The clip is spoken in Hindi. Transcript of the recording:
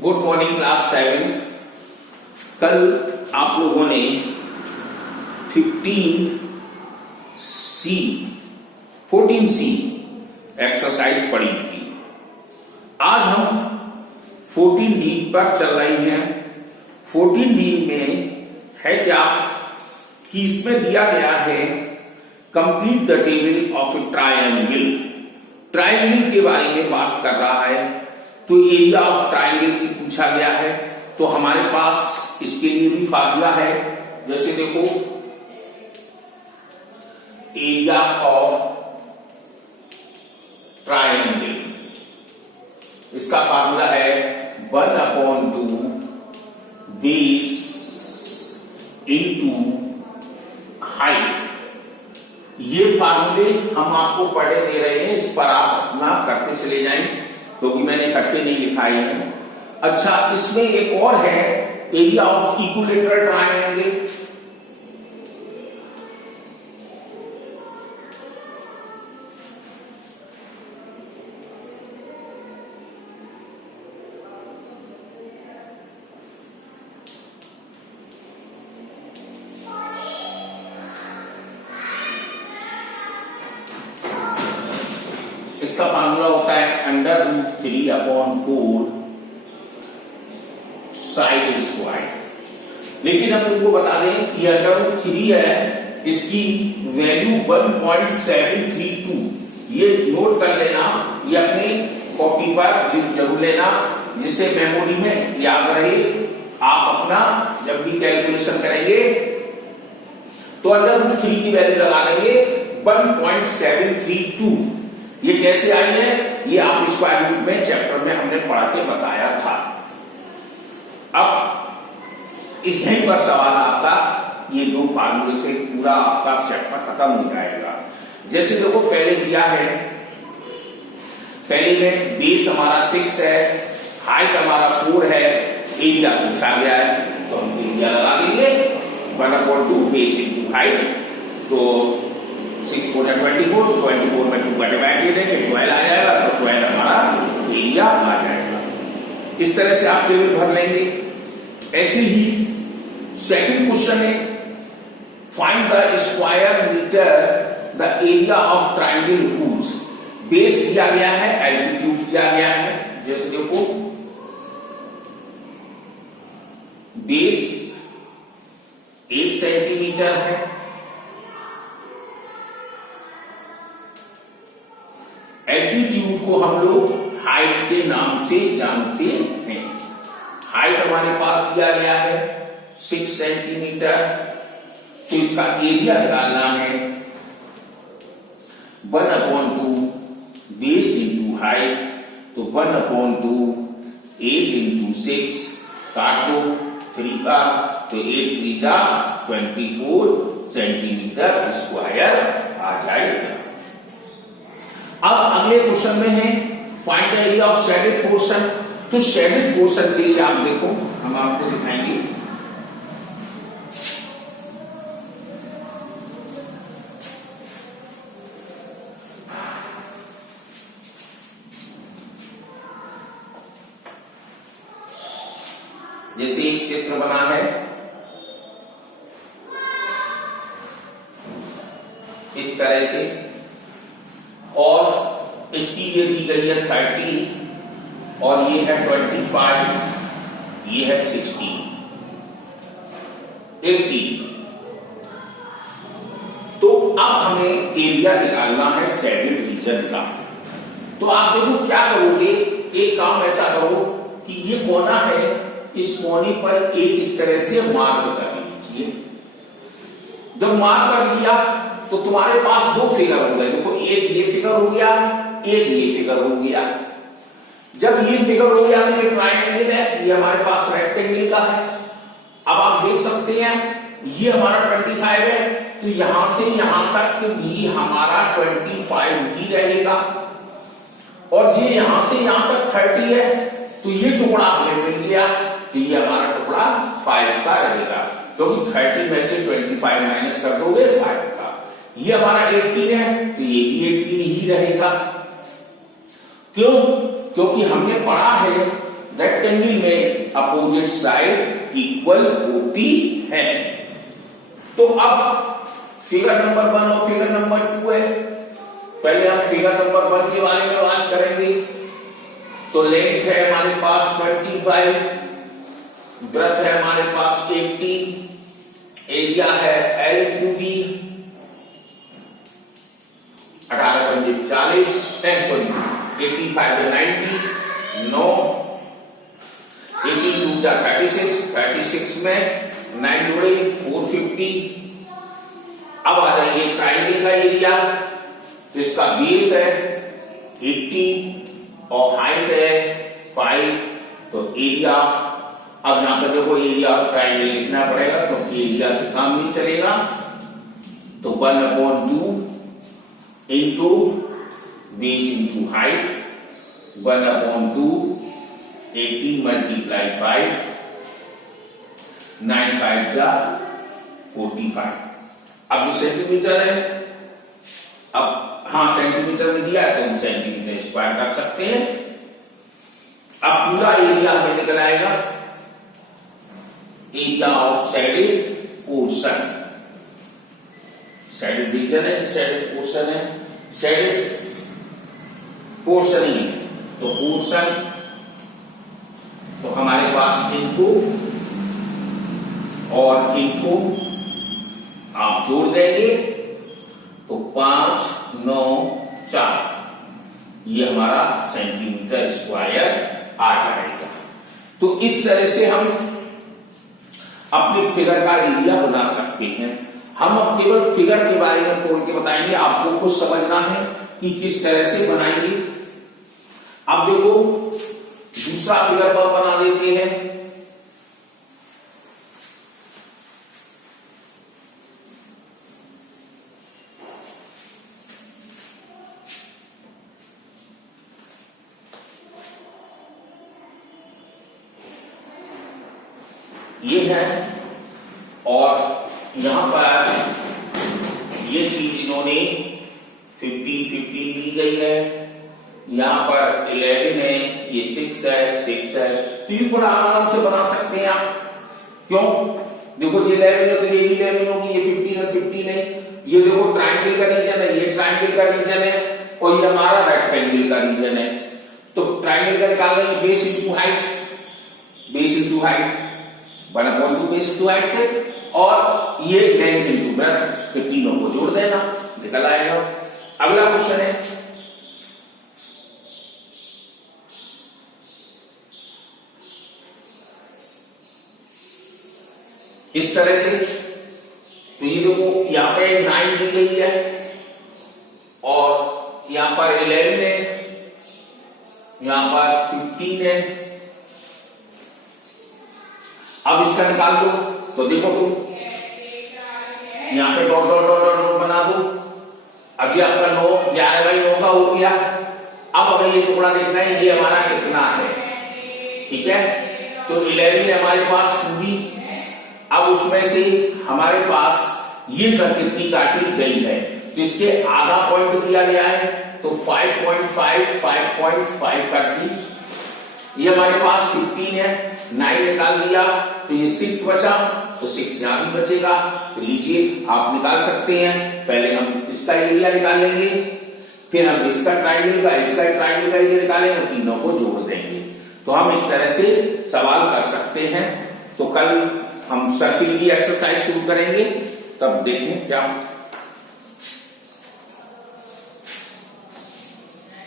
Good morning class 7। कल आप लोगों ने 14C एक्सरसाइज पढ़ी थी। आज हम 14D पर चल रही हैं। 14D में है क्या कि इसमें दिया गया है complete the table of A triangle. Triangle के बारे में बात कर रहा है, तो एरिया ऑफ ट्रायंगल की पूछा गया है। तो हमारे पास इसके लिए भी फार्मूला है। जैसे देखो, एरिया ऑफ ट्रायंगल, इसका फार्मूला है 1/2 बेस इनटू हाइट। ये फार्मूले हम आपको पढ़े दे रहे हैं, इस पर आप अपना करते चले जाएं, क्योंकि मैंने इकट्ठे नहीं लिखाए हैं। अच्छा, इसमें एक और है एरिया ऑफ इक्विलेटरल ट्रायंगल। इसका फार्मूला होता है √3/4 साइड स्क्वायर। लेकिन हम तुमको बता दें कि √3 है, इसकी वैल्यू 1.732। ये नोट कर लेना, ये अपनी कॉपी पर लिख जरूर लेना, जिससे मेमोरी में याद रहे। आप अपना जब भी कैलकुलेशन करेंगे तो √3 की वैल्यू लगा देंगे 1.732। ये कैसे आई है, ये आप स्क्वायर रूट में चैप्टर में हमने पढ़ा के बताया था। अब इस यहीं पर सवाल आपका, ये दो फार्मूले से पूरा आपका चैप्टर खत्म हो जाएगा। जैसे देखो, पहले दिया है, पहले में बेस हमारा 6 है, हाइट हमारा 4 है, एरिया पूछा गया है, तो हम एरिया लगा देंगे 1/2 बेस इनटू हाइट। तो 6 4 24, 24 में 2 का डिवाइड दे देंगे, 12 आ जाएगा, तो 12 हमारा एरिया आ जाएगा। इस तरह से आप टेबल भर लेंगे। ऐसे ही सेकंड क्वेश्चन है, find the square metre the area of triangle whose. Base दिया गया है, एल्टीट्यूड दिया गया है। जैसे देखो, बेस 8 सेंटीमीटर है, एल्टीट्यूड को हम लोग हाइट के नाम से जानते हैं। हाइट हमारे पास दिया गया है 6 सेंटीमीटर, तो इसका एरिया निकालना है 1/2 बेस इंटू हाइट। तो 1/2 8 इंटू 6 काट दो 3 का, तो 8 3 जा 24 सेंटीमीटर स्क्वायर आ जाएगा। अब अगले क्वेश्चन में है find the area of shaded portion. तो शेडेड पोर्शन के लिए आप देखो, हम आपको दिखाएंगे। जैसे एक चित्र बना है, इस तरह से, और इसकी ये दी गई है 30, और ये है 25, ये है 60, 80। तो अब हमें एरिया निकालना है शेडेड रीजन का। तो आप देखो क्या करोगे, एक काम ऐसा करो कि ये कोना है, इस कोने पर एक इस तरह से मार्क कर लीजिए। जब मार्क कर लिया तो तुम्हारे पास दो फिगर हो गए। देखो, एक ये फिगर हो गया, एक ये फिगर हो गया। जब ये फिगर हो गया तो ये ट्रायंगल है, ये हमारे पास रेक्टेंगल का है। अब आप देख सकते हैं, ये हमारा 25 है, तो यहां से यहां तक भी हमारा 25 ही रहेगा, और ये यहां से यहां तक 30 है, तो ये टुकड़ा हमें मिल गया, तो ये हमारा टुकड़ा 5 का रहेगा, क्योंकि 30 में से 25 माइनस कर दोगे 5 का। ये हमारा 18 है, तो ये भी 18 ही रहेगा। क्यों? क्योंकि हमने पढ़ा है रेक्टेंगल में अपोजिट साइड इक्वल होती है। तो अब फिगर नंबर 1 और फिगर नंबर 2 है। पहले हम फिगर नंबर 1 के बारे में बात करेंगे। तो लेंथ है हमारे पास 25, ब्रेथ है हमारे पास 80, एरिया है L into B 18 पंजे 40, 85 to 90 9, 82 जा 36, 36 में 9 जोड़े 450। अब आ जाएंगे ट्राइंगल का एरिया, तो इसका बेस है 80 और हाइट है 5, तो एरिया, अब यहां पर देखो एरिया ऑफ ट्राइंगल लिखना पड़ेगा क्योंकि एरिया से काम नहीं चलेगा। तो 1/2 into base into height, 1/2 80 multiply 5, 9 5 जा 45। अब जो सेंटीमीटर है, अब हाँ सेंटीमीटर में दिया है तो हम सेंटीमीटर स्क्वायर कर सकते हैं। अब पूरा एरिया हमें निकल आएगा, area of shaded portion, shaded region है, शेडेड पोर्शन है, शेडेड पोर्शन ही है, तो पोर्शन, तो हमारे पास इनको और इनको आप जोड़ देंगे तो 5 9 4, ये हमारा सेंटीमीटर स्क्वायर आ जाएगा। तो इस तरह से हम अपने फिगर का एरिया बना सकते हैं। हम अब केवल फिगर के बारे में तोड़ के बताएंगे, आपको कुछ समझना है कि किस तरह से बनाएंगे। अब देखो दूसरा फिगर बना देते हैं। ये है और यहां पर ये चीज इन्होंने 15 ली गई है, यहां पर 11 है, ये 6 है, तो ये बड़ा आराम से बना सकते हैं आप। क्यों? देखो ये 11 है तो ये भी 11 होगी, ये 15 है, ये देखो ट्राइंगल का रीजन है, ये ट्राइंगल का रीजन है और ये हमारा रेक्टेंगल का रीजन है। तो ट्राइंगल का निकालना है base into height 1/2 base into height से, और ये लेंथ इंटू ब्रेथ, तो तीनों को जोड़ देना, निकल आएगा। अगला क्वेश्चन है, इस तरह से, तो ये देखो यहां पे 9 दी गई है और यहां पर 11 है, यहां पर 15 है। अब इसका निकाल दो, तो देखो तुम यहां पे डॉट डॉट डॉट डॉट बना दो। अभी आपका 9 11/9 का हो गया। अब हमें ये टुकड़ा देखना है, ये हमारा कितना है, ठीक है। तो 11 हमारे पास पूरी, अब उसमें से हमारे पास ये कितनी काटी गई है, तो इसके आधा पॉइंट दिया गया है, तो 5.5 काट दी। ये हमारे पास 15 है, 9 निकाल दिया तो ये 6 बचा, तो 6 यहां भी बचेगा। तो लीजिए आप निकाल सकते हैं। पहले हम इसका एरिया निकाल लेंगे, फिर हम इसका ट्राइंगल का एरिया निकालेंगे, तीनों को जोड़ देंगे। तो हम इस तरह से सवाल कर सकते हैं। तो कल हम सर्किल की एक्सरसाइज शुरू करेंगे, तब देखें क्या